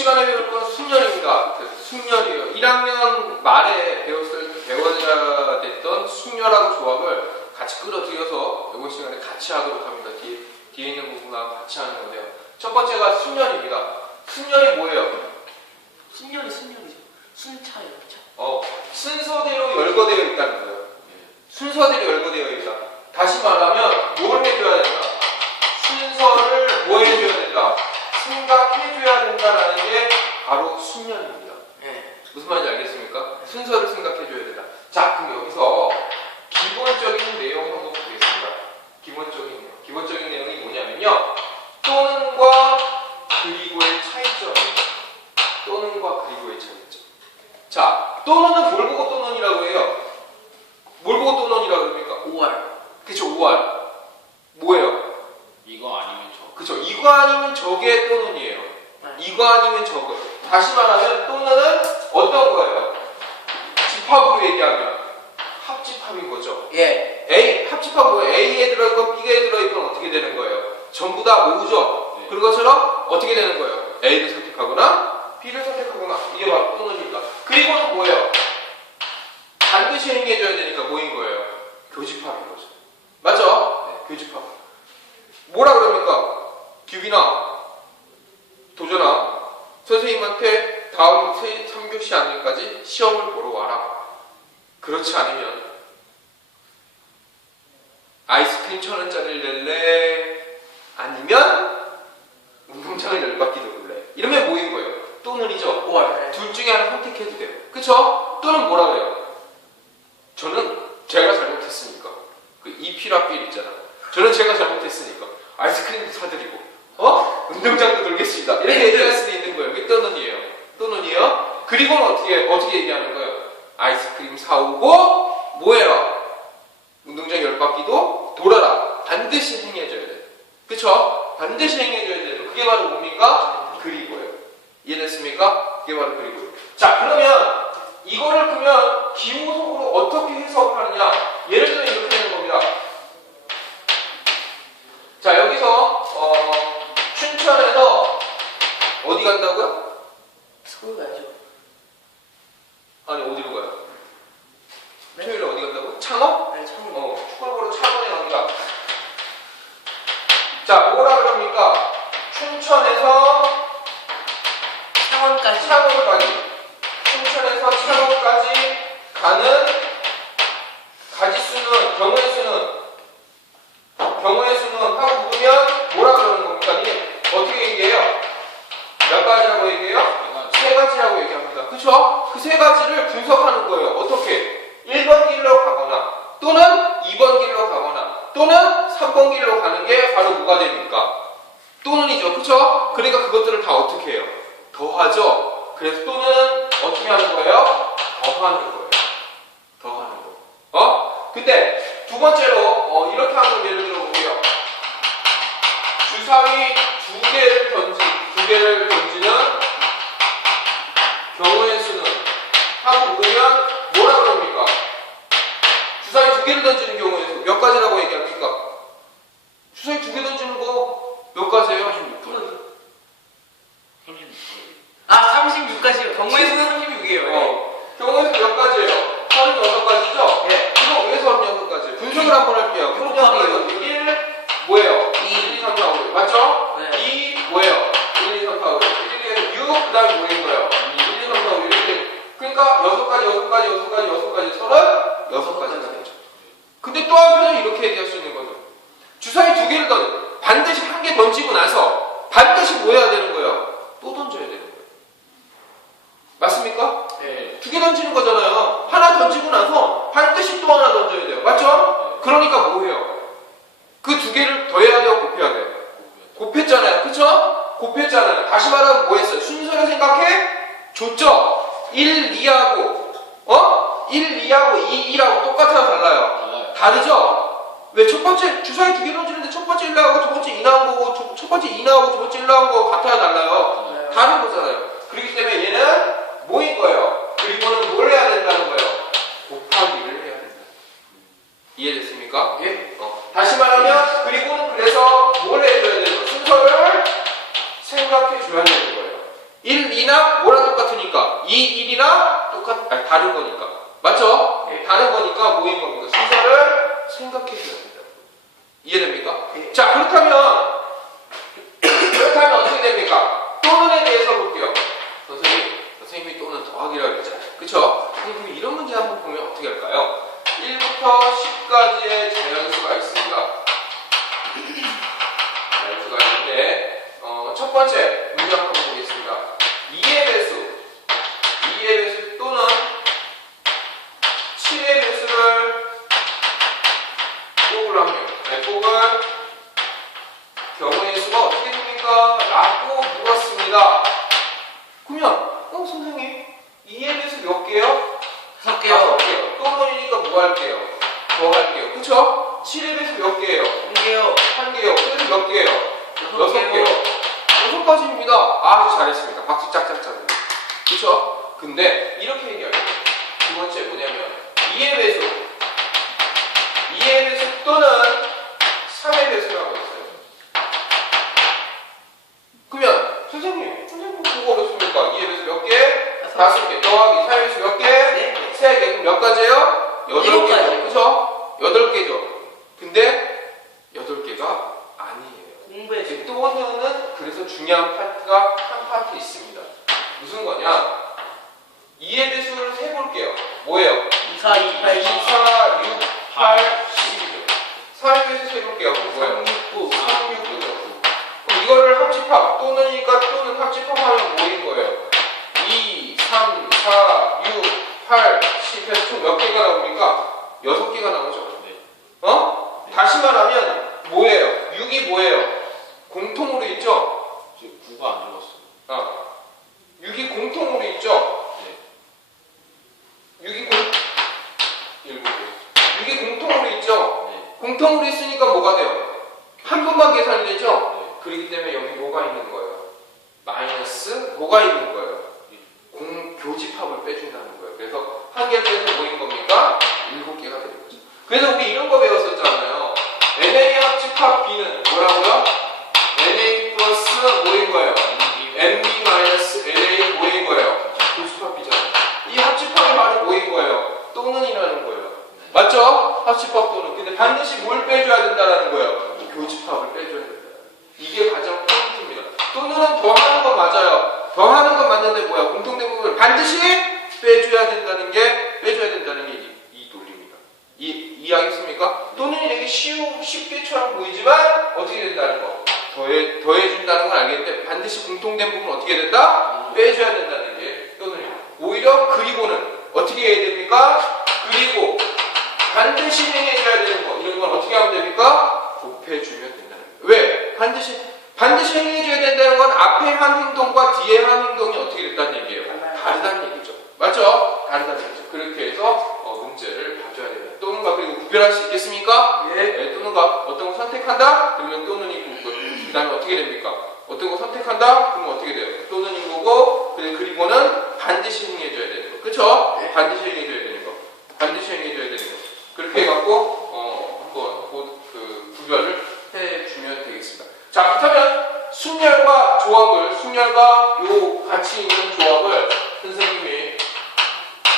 시간에 배울 건 숙렬입니다. 숙렬이에요. 1학년 말에 배워야 됐던 숙렬하고 조합을 같이 끌어들여서 이번 시간에 같이 하도록 합니다. 뒤에 있는 부분하고 같이 하는 건데요. 첫 번째가 숙렬입니다. 숙렬이 뭐예요? 순열이죠. 순차예요. 차. 순서대로 열거되어 있다는 거예요. 순서대로 열거되어 있다. 다시 말하면 뭘 해줘야 된다? 순서를 뭐 해줘야 된다? 생각해줘야 된다라는 게 바로 숙련입니다. 네. 무슨 말인지 알겠습니까? 순서를 생각해줘야 된다. 자, 그럼 여기서 기본적인 내용 한번 보겠습니다. 기본적인 내용이 뭐냐면요. 또는과 그리고의 차이점. 또는과 그리고의 차이점. 자, 또는은 뭘 보고 또는이라고 해요? 뭘 보고 또는이라고 합니까? 5월. 그쵸, 5월. 뭐예요? 이거 아니면 저. 그쵸, 이거 아니면 저게 또는이에요. 네. 이거 아니면 저거. 다시 말하면 또는은 어떤 거예요? 집합으로 얘기하면 합집합인 거죠. 예. A, 합집합은 뭐예요? A에 들어있건 B에 들어있건 어떻게 되는 거예요? 전부 다 모으죠? 네. 그런 것처럼 어떻게 되는 거예요? A를 선택하거나 B를 선택하거나. 이게 바로 또는입니다. 그리고는 뭐예요? 반드시 행해줘야 되니까 뭐인 거예요? 교집합인 거죠. 맞죠? 네, 교집합. 뭐라 그럽니까? 규빈아, 도전아, 선생님한테 다음 3교시 안내까지 시험을 보러 와라. 그렇지 않으면 아이스크림 1,000원짜리를 낼래? 아니면 운동장을 10바퀴 돌래? 이러면 뭐인 거예요? 또는이죠? 5월. 둘 중에 하나 선택해도 돼요. 그쵸? 또는 뭐라 그래요? 제가 잘못했으니까. 그 이피라필 있잖아. 저는 제가 잘못했으니까 아이스크림도 사드리고 운동장도 돌겠습니다. 이렇게 얘기할 수도 있는 거예요. 이게 또는이에요. 또는이요. 그리고는 어떻게 얘기하는 거예요? 아이스크림 사오고 뭐해라? 운동장 10바퀴도 돌아라. 반드시 행해줘야 돼. 그쵸? 반드시 행해줘야 돼요. 그게 바로 뭡니까? 그리고예요. 이해됐습니까? 그게 바로 그리고예요. 자, 그러면 이거를 그러면 기호속으로 어떻게 해석하느냐? 예를 들면 이렇게 되는 겁니다. 자, 여기서 춘천에서 어디 간다고요? 서울 가야죠. 아니, 어디로 가요? 네? 토요일에 어디 간다고? 창원? 네, 처음. 축구를 보러 창원에 갑니다. 자, 뭐라 그럽니까? 춘천에서 창원까지. 창원을 가기. 춘천에서 창원까지 가는 가지수는, 경우의 수는 하고 물으면 뭐라 그러는 겁니까? 이게 어떻게 얘기해요? 몇 가지라고 얘기해요? 세 가지라고 얘기합니다. 그쵸? 그 세 가지를 분석하는 거예요. 어떻게? 1번 길로 가거나 또는 2번 길로 가거나 또는 3번 길로 가는 게 바로 뭐가 됩니까? 또는이죠. 그쵸? 그러니까 그것들을 다 어떻게 해요? 더하죠? 그래서 또는 어떻게 하는 거예요? 더하는 거예요. 더하는 거. 근데 두 번째로 이렇게 하는 예를 들어 볼게요. 주사위 두 개를 던지는 경우의 수는 하고 물으면 뭐라 그럽니까? 주사위 두 개를 던지는 경우의 수 몇 가지라고 얘기합니까? 주사위 두 개 던지는 거 몇 가지예요? 36%. 아, 36까지요. 경우의 수는 36이에요. 경우의 수 몇 가지예요? 36가지죠? 네. 이거 왜 36가지? 분석을 한번 할게요. 곱하기 1 뭐예요? 2. 1, 2, 3, 4, 5 맞죠? 네. 2 뭐예요? 1, 2, 3, 4, 5 1, 2, 6 그 다음에 뭐인 거예요? 1, 2, 3, 4, 5 이렇게 그러니까 6가지 36가지가 되죠. 근데 또 한편은 이렇게 얘기할 수 있는 거죠. 주사위 두 개를 반드시 한 개 던지고 나서 반드시 뭐 해야 되는 거예요? 또 던져야 되는 거예요. 맞습니까? 네. 두 개 던지는 거잖아요. 하나 던지고 나서 반드시 또 하나 던져야 돼요. 맞죠? 그러니까 뭐 해요? 그 두 개를 더해야 돼요? 곱해야 돼요? 곱했잖아요. 그쵸? 곱했잖아요. 다시 말하면 뭐 했어요? 순서를 생각해? 줬죠? 1, 2하고 1, 2하고 2, 2하고 똑같아요? 달라요? 다르죠? 왜 첫 번째 주사위 두 개 던지는데 첫 번째 1 나오고 두 번째 2 나온 거고 첫 번째 2 나오고 두 번째 1 나온 거 같아요? 달라요? 다른 거잖아요. 그렇기 때문에 얘는 뭐인 거예요? 그리고는 뭘 해야 된다는 거예요? 곱하기를 해야 된다. 이해됐습니까? 예? 다시 말하면 그리고는 그래서 뭘 해줘야 되는 거예요? 순서를 생각해 줘야 되는 거예요. 1, 2나 뭐랑 똑같으니까 2, 1이나 다른 거니까. 맞죠? 네. 다른 거니까 뭐인 겁니까? 순서를 생각해 줘야 된다. 이해됩니까? 네. 자, 그렇다면 어떻게 됩니까? 또는에 대해서 볼게요. 선생님이 또는 더하기라고 했잖아요. 그쵸? 선생님이 이런 문제 한번 보면 어떻게 할까요? 1부터 10까지의 자연수가 있습니다. 자연수가 있는데, 첫 번째 문제 한번 보겠습니다. 2의 배수 또는 7의 배수를 뽑으려 하면, 뽑을 경우의 수가 어떻게 됩니까? 라고 물었습니다. 그러면, 선생님, 2의 배수 몇 개요? 5개요. 5개요. 또는이니까 뭐 할게요? 더 할게요. 그쵸? 7의 배수 몇 개예요? 1개요. 1개요. 그래서 몇 개예요? 6개요. 6가지입니다. 아주 잘했습니다. 박수 짝짝짝. 그쵸? 근데 이렇게 얘기해요. 두 번째 뭐냐면 2의 배수 또는 3의 배수라고 했어요. 그러면 선생님 그거 어렵습니까? 2의 배수 몇 개? 5개. 더하기 3의 배수 몇 개? 네. 3개. 그럼 몇 가지예요? 8개죠. 가지. 그쵸? 8개죠. 근데 8개가 아니에요. 공부해 이제 또는 그래서 중요한 파트가 한 파트 있습니다. 무슨 거냐? 2의 배수를 세볼게요. 뭐예요? 2, 4, 2, 8, 2, 4, 6, 8, 10이죠. 3의 배수 세볼게요. 그럼 뭐예요? 3, 6, 9. 3, 6, 9죠. 그럼 이거를 합집합, 또는이니까 또는 합집합하면 뭐인 거예요? 2, 3, 4, 6, 8, 10 해서 총 몇 개가 나옵니까? 6개가 나오죠. 다시 말하면 뭐예요? 6이 뭐예요? 공통으로 있죠? 9가 안 적었어요. 6이 공통으로 있죠? 네. 6이 공통으로 있죠? 네. 공통으로 있으니까 뭐가 돼요? 한 번만 계산이 되죠? 네. 그렇기 때문에 여기 뭐가 있는 거예요? 마이너스 뭐가 있는 거예요? 교집합을 빼준다는 거예요. 그래서 한 개를 빼서 뭐인 겁니까? 7개가 되는 거죠. 그래서 우리 이런 거 배웠었잖아요. NA 합집합 B는 뭐라고요? NA 플러스 뭐인 거예요? NB 마이너스 NA 뭐인 거예요? 교집합 B잖아요. 이 합집합의 말이 뭐인 거예요? 또는이라는 거예요. 맞죠? 합집합 또는. 근데 반드시 뭘 빼줘야 된다는 거예요? 교집합을 빼줘야 된다. 이게 가장 포인트입니다. 또는은 더하는 건 맞아요. 더하는 건 맞는데 뭐야? 공통된 부분을 반드시 빼줘야 된다는 게 이 논리입니다. 이해하겠습니까? 또는 되게 쉽게처럼 보이지만 어떻게 된다는 거? 더해준다는 건 알겠는데 반드시 공통된 부분 어떻게 된다? 빼줘야 된다는 게 또는입니다. 오히려 그리고는 어떻게 해야 됩니까? 그리고 반드시 행해줘야 되는 거 이런 건 어떻게 하면 됩니까? 곱해주면 된다는 거예요. 왜? 반드시 행해줘야 된다는 건 앞에 한 행동과 뒤에 한 행동이 어떻게 됐다는 얘기예요? 다르다는 얘기죠. 맞죠? 다르다는 얘기죠. 그렇게 해서 문제를 봐줘야 됩니다. 또는과 그리고 구별할 수 있겠습니까? 네. 또는과 어떤 거 선택한다? 그러면 또는이 그 다음에 어떻게 됩니까? 어떤 거 선택한다? 그러면 어떻게 돼요? 또는인 거고 그리고는 반드시 행해줘야 되는 거. 그쵸? 네. 반드시 행해줘야 되는 거. 반드시 행해줘야 되는 거. 그렇게 해갖고 한번 그 구별을 해주면 되겠습니다. 자, 그렇다면 순열과 요 같이 있는 조합을 선생님이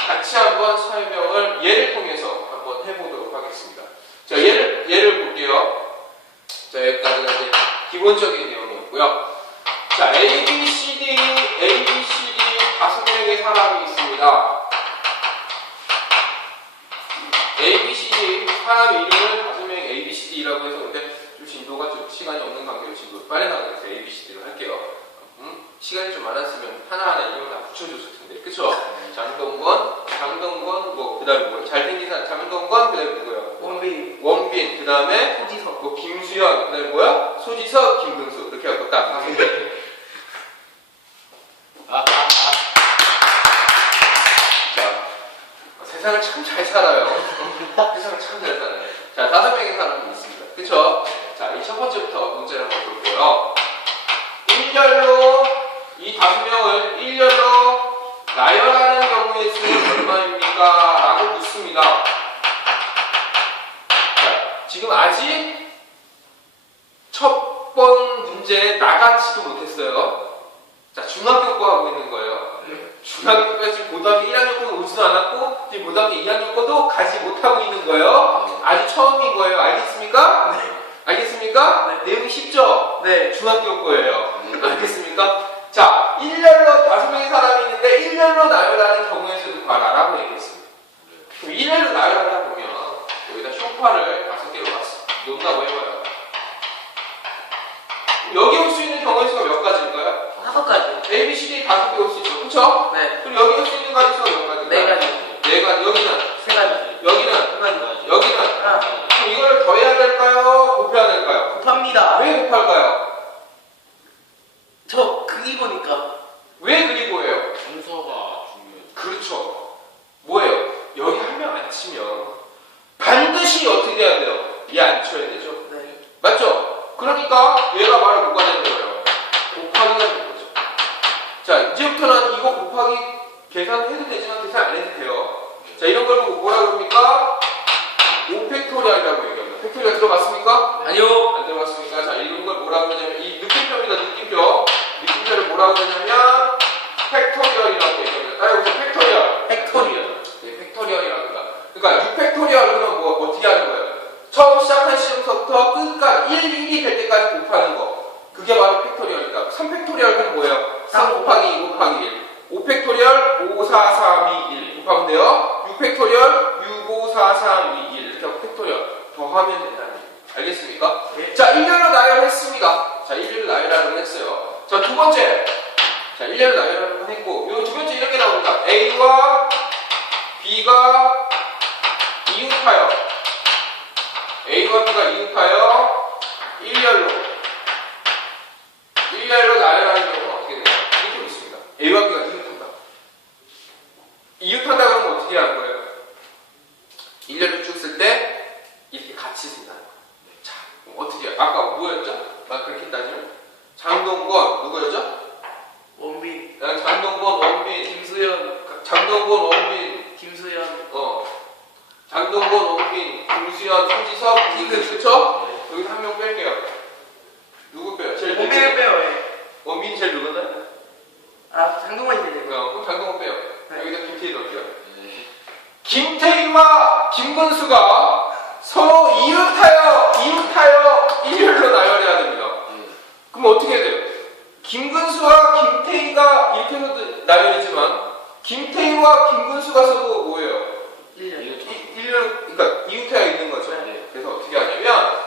같이 한번 설명을 예를 통해서 한번 해보도록 하겠습니다. 자, 예를 볼게요. 자, 여기까지가 이제 기본적인 내용이었고요. 자, A, B, C, D 5명의 사람이 있습니다. A, B, C, D 사람 이름을 5명의 A, B, C, D라고 해서 근데 좀 진도가 좀 시간이 없는 관계로 진도 빨리 나가서 A, B, C, D로 할게요. 시간이 좀 많았으면 하나하나 이름을 다 붙여줬을 텐데, 그쵸? 장동건, 그 다음에 뭐야? 잘생긴 사람, 장동건, 그 다음에 누구야? 원빈, 그 다음에 소지석. 김수현, 그 다음에 뭐야? 소지석, 김근수. 이렇게 하고 딱 하면 돼. 자, 세상을 참 잘 살아요. 세상을 참 잘 살아요. 자, 5명의 사람이 있습니다. 그쵸? 자, 이 첫 번째부터 문제를 한번 볼게요. 이 5명을 일렬로 나열하는 경우의 수는 얼마입니까? 라고 묻습니다. 자, 지금 아직 첫 번 문제에 나가지도 못했어요. 자, 중학교 거 하고 있는 거예요. 중학교가 지금 고등학교 1학년 거도 오지도 않았고 지금 고등학교 2학년 거도 가지 못하고 있는 거예요. 아주 처음인 거예요. 알겠습니까? 알겠습니까? 내용이 쉽죠? 네. 중학교 거예요. 알겠습니까? 자, 일렬로 5명의 사람이 있는데 일렬로 나열하는 경우에서도 봐라라고 얘기했습니다. 그럼 일렬로 나열하다 보면 여기다 쇼파를 5개로 놨어. 논다고 해봐요. 여기 올 수 있는 경우의 수가 몇 가지일까요? 5가지. A, B, C, D 5개 올 수 있죠. 그쵸? 네. 그럼 여기 올 수 있는 가지 수가 몇 가지일까요? 4가지. 4가지. 여기는? 3가지. 여기는? 2가지. 여기는? 하나. 그럼 이걸 더해야 될까요? 곱해야 될까요? 곱합니다. 왜 곱할까요? 저 그리 보니까. 왜 그리고 해요? 순서가 중요해요. 그렇죠. 뭐예요? 여기 한 명 안 치면 반드시 어떻게 돼야 돼요? 얘 안 쳐야 되죠? 네. 맞죠? 그러니까 얘가 바로 뭐가 되는 거예요? 곱하기가 되는 거죠. 자, 이제부터는 이거 곱하기 계산해도 되지만 계산 안 해도 돼요. 자, 이런 걸 보고 뭐라 그럽니까? 5팩토리얼이라고 얘기합니다. 팩토리얼 들어봤습니까? 아니요. 안 들어봤습니까? 자, 이런 걸 뭐라 그러냐면 이 느낌표입니다. 느낌표. 느낌표를 뭐라 그러냐면 팩토리얼이라고 얘기합니다. 따라해보세요. 팩토리얼. 팩토리얼. 네, 팩토리얼이라고 합니다. 그러니까 6팩토리얼은 뭐 어떻게 하는 거예요? 처음 시작한 시험부터 끝까지 1이 될 때까지 곱하는 거. 그게 바로 팩토리얼이다. 3팩토리얼은 뭐예요? 3 곱하기 2 곱하기 1. 5팩토리얼 5, 4, 3, 2, 1. 곱하면 돼요. 6팩토리얼 6, 5, 4, 3, 2, 1. 이렇게 하고 팩토리얼. 더하면 된다는 얘기. 알겠습니까? 네. 자, 일렬로 나열했습니다. 자, 일렬로 나열하는 걸 했어요. 자, 두 번째. 자, 일렬로 나열하는 걸 했고, 요 두 번째 이렇게 나옵니다. A와 B가 이웃하여. A와 B가 이웃하여 일렬로 나열하는 경우는 어떻게 돼요? 이렇게 있습니다. A와 B가 이웃한다. 이웃한다 그러면 어떻게 하는 거예요? 일렬로 쭉 쓸 때 이렇게 같이 쓴다는 거예요. 자, 그럼 어떻게 해요? 아까 뭐였죠? 막 그렇게 따지면 장동건 누구였죠? 원빈. 장동건, 원빈, 김수현. 장동건, 원빈, 김수현. 장동건, 원빈, 김수현, 손지석, 이근, 그쵸? 여기서 한 명 뺄게요. 누구 빼요? 제일 원빈을 빼요. 예. 원빈이 제일 누구나? 아, 장동건이 되네요. 그럼 장동건 빼요. 네. 여기다 김태희 넣을게요. 네. 김태희와 김건수가 서로 이웃하여 일렬로 나열해야 됩니다. 그럼 어떻게 해야 돼요? 김근수와 김태희가 이렇게 해서도 나열이지만 김태희와 김근수가 서로 뭐예요? 1년. 일렬, 그러니까 이웃하여 있는 거죠. 네. 그래서 어떻게 하냐면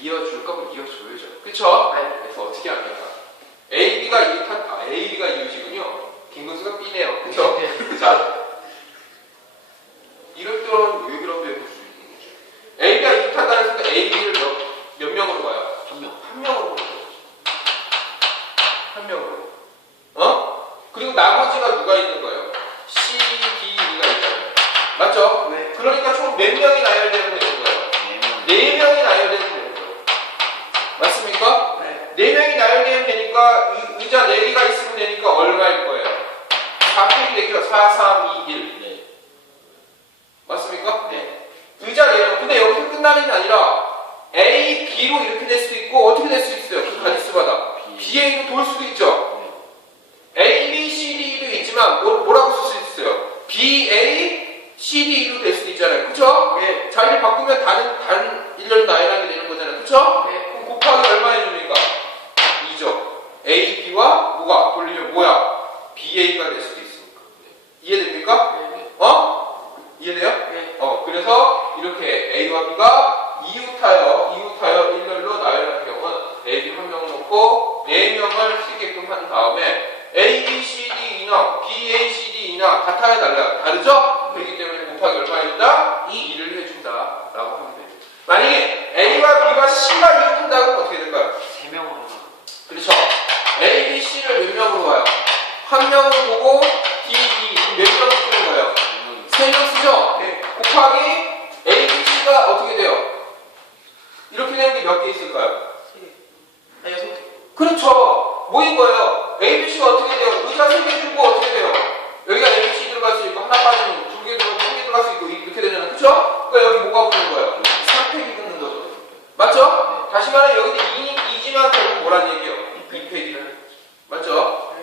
이어줄 거면 이어줘야죠. 그쵸? 네. 그래서 어떻게 합니까? AB가 AB가 이웃이군요. 김근수가 B네요. 그쵸? 자, 이럴 때는 왜 그런 배울 수 있는 거죠? A가 이웃한다 했을 때 AB를 몇 명으로 봐요? 한 명으로 보는 거죠. 한 명으로. 그리고 나머지가 누가 있는 거예요? C, D, E가 있잖아요. 맞죠? 네. 그러니까 총 몇 명이 나열되면 되는 거예요? 4명이 나열되면 되는 거예요. 맞습니까? 네. 4명이 나열되면 되니까 의자 4개가 있으면 되니까 얼마일 거예요? 4팩이 4개요. 4, 3, 2, 1. 네. 맞습니까? 네. 의자 4명. 근데 여기서 끝나는 게 아니라 A, B로 이렇게 될 수도 있고 어떻게 될 수 있어요? 그 가지수마다. B, A로 돌 수도 있죠. A, B, C, D도 있지만 뭐라고 쓸 수 있어요? B, A, C, D로 될 수도 있잖아요. 그쵸? 네. 자리를 바꾸면 다른 일렬 나열하게 되는 거잖아요. 그쵸? 네. 그럼 곱하기 얼마 해줍니까? 2죠. A, B와 뭐가 돌리면 뭐야? B, A가 될 수도 있으니까. 이해됩니까? 네. 이해돼요? 네. 그래서 이렇게 A와 B가 이웃하여 일렬로 나열하는 경우는 A, B 한 명 놓고 4명을 쓰게끔 한 다음에 A, B, C, D, E나 B, A, C, D, E나 같아야 달라요. 다르죠? 그렇기 때문에 곱하기 얼마 해준다? 2를 해준다 라고 하면 돼요. 만약에 A와 B와 C가 이웃한다고 하면 어떻게 될까요? 3명으로. 그렇죠. A, B, C를 몇 명으로 봐요? 한 명으로 보고 D, E 몇 명 쓰는 거예요? 3명 쓰죠? 네. 곱하기 A, B, C가 어떻게 돼요? 이렇게 되는 게 몇 개 있을까요? 6개. 그렇죠. 뭐인 거예요? A, B, C가 어떻게 돼요? 의자 3개 주고 어떻게 돼요? 여기가 A, B, C 들어갈 수 있고 하나 빠지면 2개 들어가고 3개 들어갈 수 있고 이렇게 되잖아요. 그렇죠? 그러니까 여기 뭐가 붙는 거예요? 3팩이 붙는 거죠. 맞죠? 다시 말해 여기도 2지만 결국 뭐란 얘기예요? 2팩이라는 거죠. 맞죠?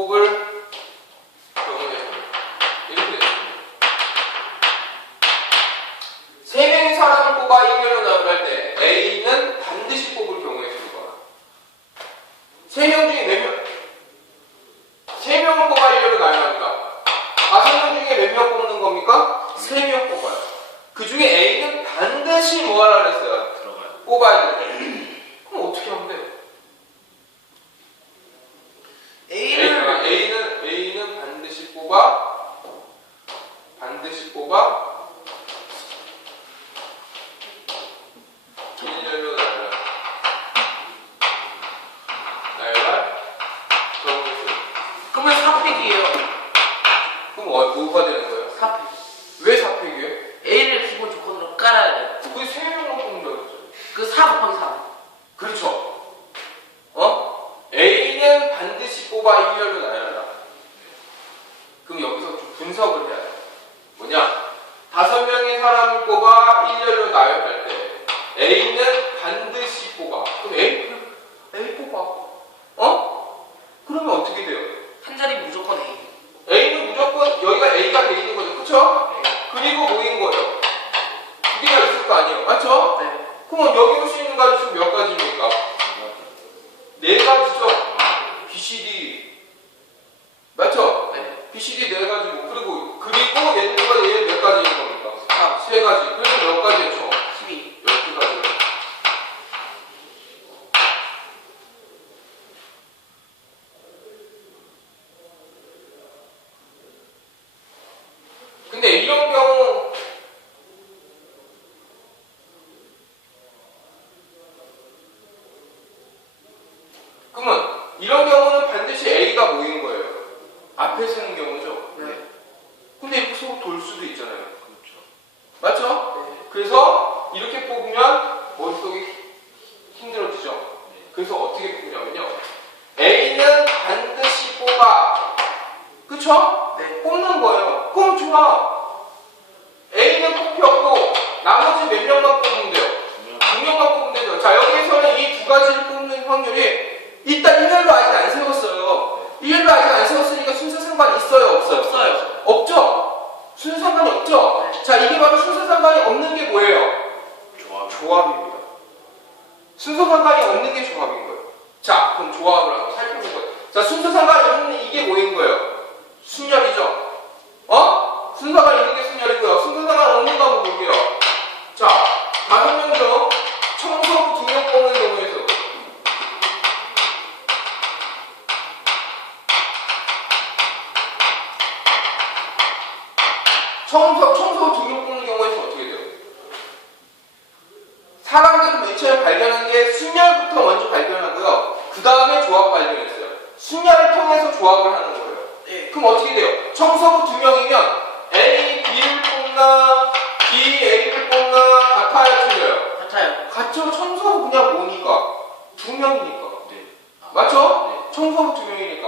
뽑을 경우에 이렇게 됐습니다. 3명의 사람을 뽑아 일렬로 나열할 때 A는 반드시 뽑을 경우의 수가 3명 중에 몇 명? 3명을 뽑아 일렬로 나열합니다. 5명 중에 몇 명 뽑는 겁니까? 3명 뽑아요. 그 중에 A는 반드시 뭐 하라 그랬어요? 들어가요. 뽑아야 되는데 그럼 어떻게 하면 돼요? A는 반드시 뽑아 일렬로 나열할 경우의 수. 그러면 4팩이에요. 그럼 뭐가 되는 거예요? 4팩. 왜 4팩이에요? A를 기본 조건으로 깔아야 돼요. 그게 3명만 뽑는다고 했죠. 그 4 곱하기 4. 그렇죠. A는 반드시 뽑아 일렬로 나열한다. 그럼 여기서 좀 분석을 해야 돼. 뭐냐? 5명의 사람을 뽑아 일렬로 나열할 때 A는 반드시 뽑아. 그럼 A 뽑아. 그러면 어떻게 돼요? 한 자리 무조건 A. A는 무조건 여기가 A가 돼 있는 거죠. 그쵸? 그리고 뭐인 거예요? 2개가 있을 거 아니에요. 맞죠? 네. 그럼 여기 올 수 있는 가지수 몇 가지입니까? 4가지죠? BCD. 맞죠? 네. BCD 4가지고, 그리고 얘 몇 가지인 겁니까? 3가지. 그래서 몇 가지예요, 총? 12. 12가지. 근데 이런 경우, 그러면 이런 경우는 반드시 A가 모인 거예요. 앞에 쓰는 경우죠. 네. 근데 이렇게 서로 돌 수도 있잖아요. 그렇죠. 맞죠? 네. 그래서 이렇게 뽑으면 머릿속이 힘들어지죠. 그래서 어떻게 뽑냐면요. A는 반드시 뽑아. 그쵸? 네. 뽑는 거예요. 그럼 좋아. A는 뽑혔고 나머지 몇 명만 뽑으면 돼요? 2명만 뽑으면 되죠. 자, 여기에서는 이 2가지를 뽑는 확률이 일단 1열로 아직 안 세웠어요. 1열로 아직 안 세웠으니까 순서 상관이 있어요? 없어요? 없어요. 없죠? 순서 상관이 없죠? 네. 자, 이게 바로 순서 상관이 없는 게 뭐예요? 조합. 조합입니다. 순서 상관이 없는 게 조합인 거예요. 자, 그럼 조합을 한번 살펴볼 거예요. 자, 순서 상관이 없는 이게 뭐인 거예요? 순열이죠? 순서가 있는 게 순열이고요. 순서 상관 없는 거 한번 볼게요. 자, 5명 중 청소부 2명 뽑는 경우에서 청소부 2명 뽑는 경우에서 어떻게 돼요? 사람들은 맨 처음에 발견한 게 순열부터 먼저 발견하고요. 그 다음에 조합 발견했어요. 순열을 통해서 조합을 하는 거예요. 네. 그럼 어떻게 돼요? 청소부 2명이면 A, B를 뽑나, B, A를 뽑나, 같아요, 틀려요? 같아요. 같죠? 청소부 그냥 뭐니까? 2명이니까. 네. 맞죠? 네. 청소부 2명이니까.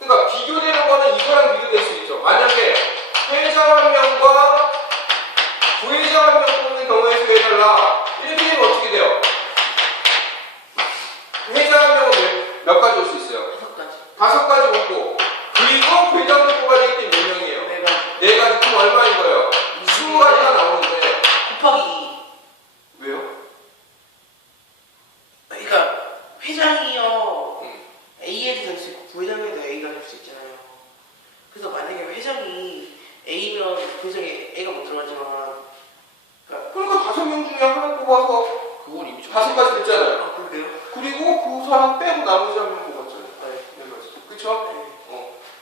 그러니까 비교되는 거는 이거랑 비교될 수 있죠. 만약에 회장 1명과 부회장 1명 뽑는 경우의 수에 달라. 이렇게 되면 어떻게 돼요? 회장 1명은 몇 가지 올 수 있어요? 5가지. 5가지 오고, 그리고 부회장도 뽑아야 되기 때문에 몇 명이에요? 4가지. 4가지. 그럼 얼마인 거예요? 20가지가 나오는데. 곱하기 2. 왜요? 그러니까 회장이요. 응. A에도 될 수 있고 부회장에도 A가 될 수 있잖아요. 그래서 만약에 회장이 A면 부회장에 A가 못 들어가지만 그러니까 5명 중에 하나 뽑아서 그건 이미 5가지 됐잖아요. 아 그러게요? 그리고 그 사람 빼고 나머지 1명 뽑았잖아요. 네. 4가지. 그쵸? 네.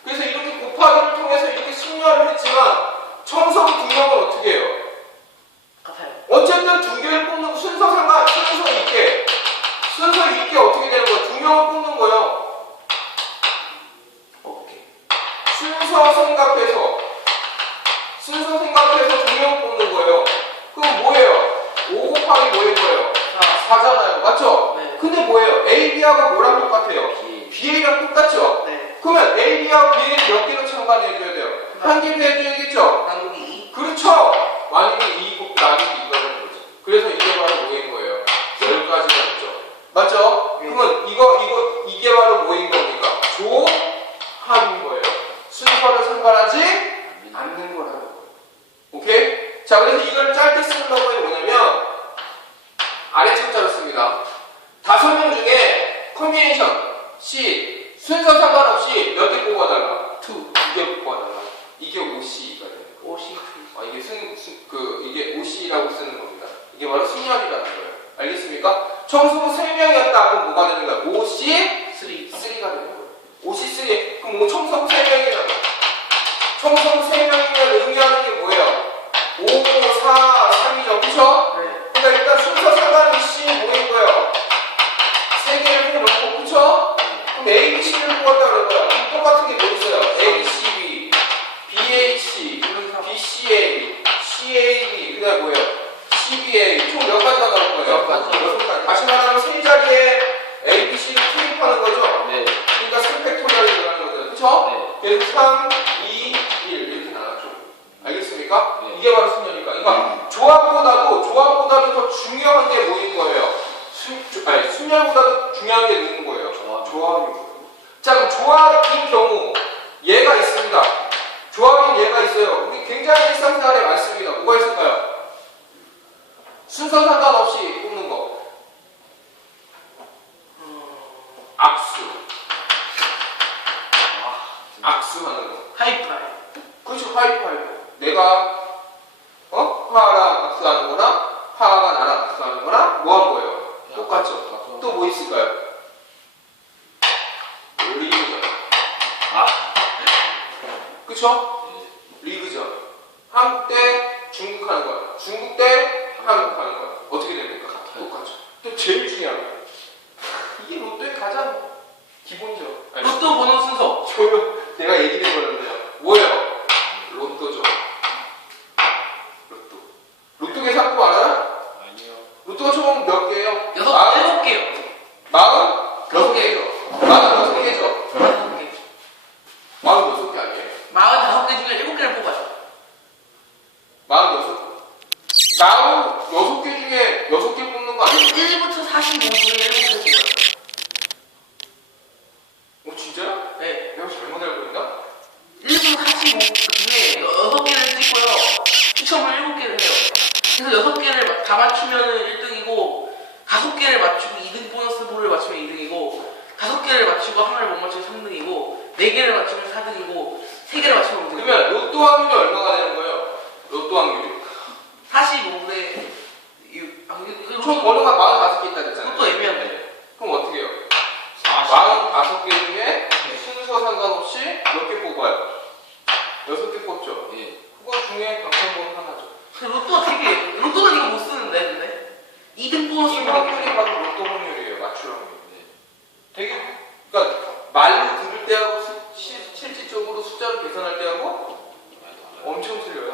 그래서 이렇게 곱하기를 통해서 이렇게 승려를 했지만 청소부 2명은 어떻게 해요? 같아요. 어쨌든 2개를 뽑는 순서 있게 어떻게 되는 거예요? 2명을 뽑는 거예요. 오케이. 순서 생각해서 2명 뽑는 거예요. 그럼 뭐예요? 5 곱하기 뭐일 거예요? 4잖아요. 맞죠? 네. 근데 뭐예요? A, B하고 뭐랑 똑같아요? B. BA랑 똑같죠? 네. 그러면 A, B하고 B는 몇 개로 참관해줘야 돼요? 한 개로 해줘야겠죠? 나누기 2. 그렇죠! 만약에 2, 나누기 2가 되는 거죠. 그래서 이게 바로 뭐인 거예요? 10가지가 있죠. 맞죠? 네. 그러면 이게 바로 뭐인 겁니까? 조합입니다. C 순서 상관없이 몇 개 뽑아달라? 2. 2개 뽑아달라. 이게 OC가 되는 거예요. OC. 이게 이게 OC라고 쓰는 겁니다. 이게 바로 순열이라는 거예요. 알겠습니까? 청소부 3명이었다. 그럼 뭐가 되는 거야? OC 3가 되는 거예요. OC3. 그럼 뭐 청소부 3명이면 청소부 3명이면 의미하는 게 뭐예요? 5, 4, 3이죠. 그쵸? 네. 그러니까 일단 순서 상관없이 뭐인 거예요? 3개를 해놓고, 그쵸? 그럼 A, B, C를 뽑았다 그럴 거야. 그럼 똑같은 게 뭐 있어요? A, C, B, B, H, B, C, A, C, A, B. 그 다음에 뭐예요? C, B, A. 총 몇 가지가 나올 거예요? 6가지. 다시 말하면 세 자리에 A, B, C를 투입하는 거죠? 네. 그러니까 3팩토리얼이 들어가는 거죠. 그쵸? 네. 그래서 3, 2, 1 이렇게 나눴죠. 알겠습니까? 네. 이게 바로 순열이니까. 그러니까 조합보다도 더 중요한 게 뭐인 거예요? 순열보다도 중요한 게 있는 거예요. 조합인 거예요. 자, 그럼 조합인 경우 얘가 있습니다. 조합인 얘가 있어요. 우리 굉장히 일상생활에 많습니다. 뭐가 있을까요? 순서 상관없이 뽑는 거. 악수. 악수하는 거. 하이파이. 그렇죠. 하이파이브. 내가 파랑 악수하는 거나 파가 나랑 악수하는 거나 뭐 한 거예요? 똑같죠. 또 뭐 있을까요? 리그전. 그쵸? 리그전. 한국 대 중국 하는 거야. 중국 대 한국 하는 거야. 어떻게 됩니까? 똑같죠. 또 제일 중요한 거. 이게 로또의 가장 기본이죠. 아니, 로또 번호 순서. 조용. 내가 얘기를 해버렸는데요. 뭐예요? 로또죠. 로또 계산법 알아요? 아니요. 로또가 총 몇 개예요? 7개요. 46개죠. 46개죠. 46개. 46개 아니에요? 45개 중에 7개를 뽑아요. 46개 중에 6개 뽑는 거 아니에요? 1부터 45 중에 7개를 뽑아요. 진짜요? 네. 내가 잘못 알고 있나? 1부터 45 중에 6개를 찍고요. 추첨을 7개를 해요. 그래서 6개를 다 맞추면 1등이고 5개를 맞추고 2등 보너스 볼을 맞추면 2등이고 5개를 맞추고 하나를 못 맞추면 3등이고 4개를 맞추면 4등이고 3개를 맞추면 5등이고 그러면 로또 확률이 얼마가 되는 거예요? 로또 확률이 45대 총 번호가 45개 있다 그랬잖아요. 그것도 애매한데. 그럼 어떻게 해요? 45개 중에 순서 상관없이 몇 개 뽑아요? 6개 뽑죠? 예. 그거 중에 당첨번호 하나죠. 로또는 이거 못 쓰는데 근데 2등 보너스 이 볼 확률이 바로 로또 확률이에요. 맞출 확률. 되게 그러니까 말로 들을 때하고 실질적으로 숫자를 계산할 때하고 엄청 틀려요.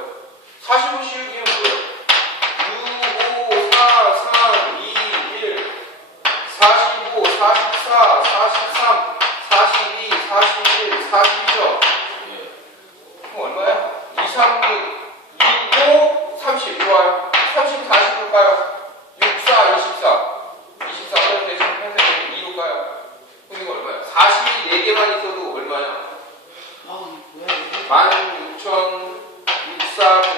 45 씌우기는 뭐예요? 6, 5, 4, 3, 2, 1 45, 44, 43, 42, 41, 42죠? 예. 그럼 얼마야? 2, 3, 6, 2, 5, 30 좋아요. 30, 40 볼까요? 6, 4, 24 24 대신 해서 2로 가요. 그럼 이거 얼마야? 44개만 있어도 얼마야? 아 이게 뭐야 16,000 64, 000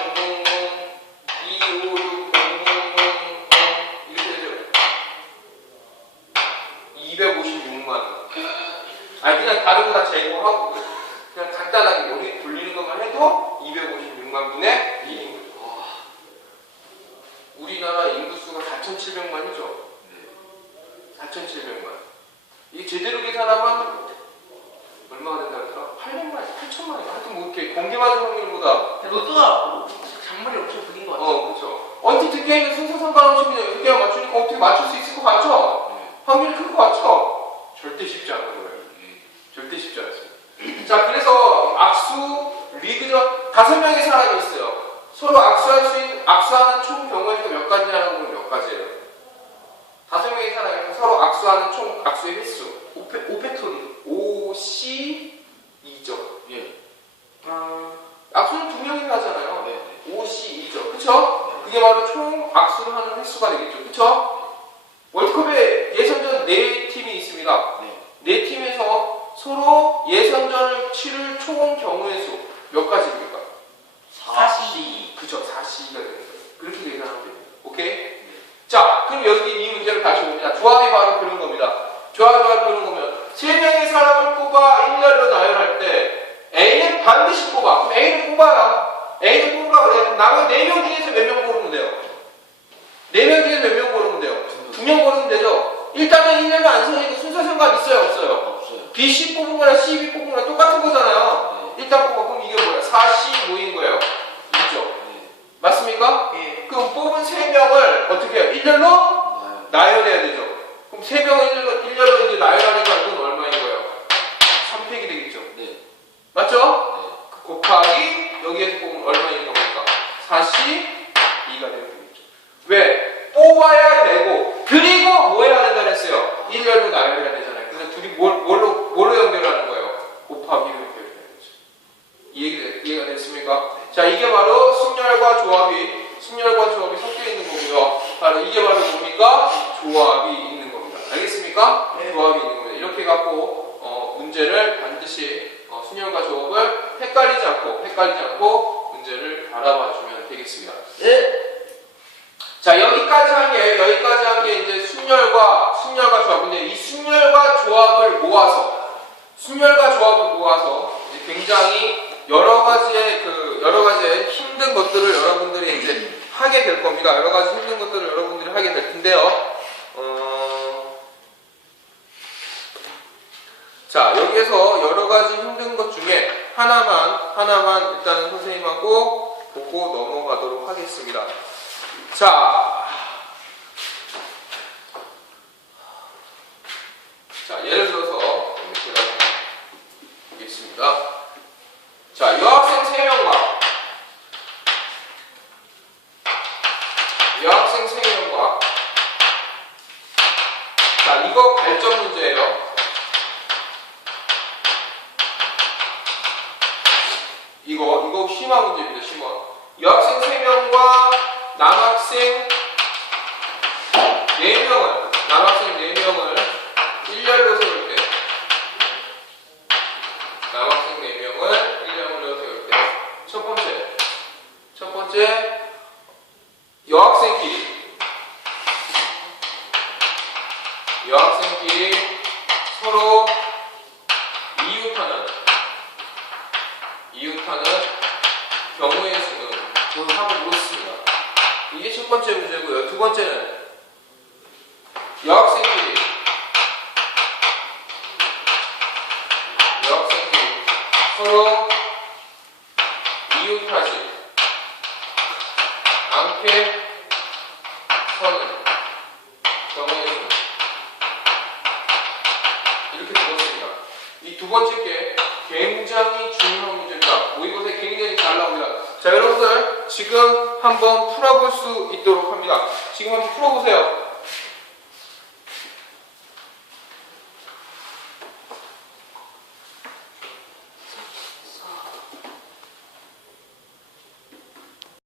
256, 000 이렇게 되죠? 256만 원. 아니 그냥 다른 거 다 제거하고 그냥 간단하게 머리 돌리는 것만 해도 256만 분의 1인 거죠. 우리나라 인구수가 4,700만이죠. 4,700만. 이게 제대로 계산하면 얼마가 된다 그랬더라? 800만, 8천만이. 하여튼 뭐 이렇게 공개받은 확률보다 로또가 장말이 엄청 부린 것 같아요. 그렇죠. 언제 게임은 순서 상관없이 그냥 6개만 맞추니까 어떻게 맞출 수 있을 것 같죠? 확률이 클 것 같죠? 절대 쉽지 않은 거예요. 절대 쉽지 않습니다. 자, 그래서 악수, 리그전 5명의 사람이 있어요. 서로 악수하는 총 경우의 수가 몇 가지냐는 건 몇 가지예요? 5명의 사람이 서로 악수하는 총 악수의 횟수 5팩토리. 5C2죠. 예. 악수는 2명이 하잖아요. 네. 5C2죠. 그쵸? 그게 바로 총 악수를 하는 횟수가 되겠죠. 그쵸? 월드컵에 예선전 4팀이 있습니다. 네. 4팀에서 서로 예선전을 치를 총 경우의 수 몇 가지입니까? 4C. 그쵸. 4C가 되는 거예요. 그렇게 계산하면 됩니다. 오케이? 자, 그럼 여기 이 문제를 다시 봅니다. 조합이 바로 그런 겁니다. 조합이 바로 그런 거면 3명의 남은 4명 중에서 몇 명 고르면 돼요? 4명 중에서 몇 명 고르면 돼요? 2명 고르면 되죠? 일단은 1년은 안 서니까 순서 상관 있어요? 없어요? 없어요. B10 뽑은 거랑 C2 뽑은 거랑 똑같은 거잖아요. 일단 뽑아. 그럼 이게 뭐야? 4C 모인 거예요. 있죠? 맞습니까? 예. 그럼 뽑은 3명을 어떻게 해요? 일렬로 나열해야 되죠. 그럼 3명을 일렬로 이제 나열하니까 이건 얼마인 거예요? 3팩이 되겠죠. 네. 맞죠? 곱하기 여기에서 뽑으면 얼마인 겁니까? 4C 2가 되겠죠. 왜? 뽑아야 되고 그리고 뭐 해야 된다 그랬어요? 일렬로 나열해야 되잖아요. 그래서 둘이 뭘로 연결하는 거예요? 곱하기로 연결해야 되죠. 이해가 됐습니까? 자, 이게 바로 순열과 조합이 섞여 있는 거고요. 바로 이게 바로 뭡니까? 조합이 있는 겁니다. 알겠습니까? 네. 조합이 있는 겁니다. 이렇게 갖고 문제를 반드시 순열과 조합을 헷갈리지 않고 문제를 알아봐 주면 되겠습니다. 네. 자, 여기까지 한 게 이제 순열과 조합인데 이 순열과 조합을 모아서 이제 굉장히 여러 가지의 힘든 것들을 여러분들이 이제 하게 될 겁니다. 여러 가지 힘든 것들을 여러분들이 하게 될 텐데요. 자, 여기에서 여러 가지 힘든 것 중에 하나만 일단은 선생님하고 보고 넘어가도록 하겠습니다. 자, 예를 들어서 제가 보겠습니다. 자, 여학생 3명과 자, 이거 발전 문제예요. 이거 심화 문제입니다. 심화. 여학생 3명과 남학생 4명을 일렬로 세울 때 첫 번째 여학생끼리 서로 이웃하는 경우의 수는 저는 하고 그렇습니다. 이게 첫 번째 문제고요. 두 번째는 여학생끼리 서로 이웃하지 않게 서는 경우의 수 이렇게 들었습니다. 이 두 번째 게 굉장히 중요한 문제입니다. 모의고사에 굉장히 잘 나옵니다. 자, 여러분들 지금 한번 풀어볼 수 있도록 합니다. 지금 한번 풀어보세요.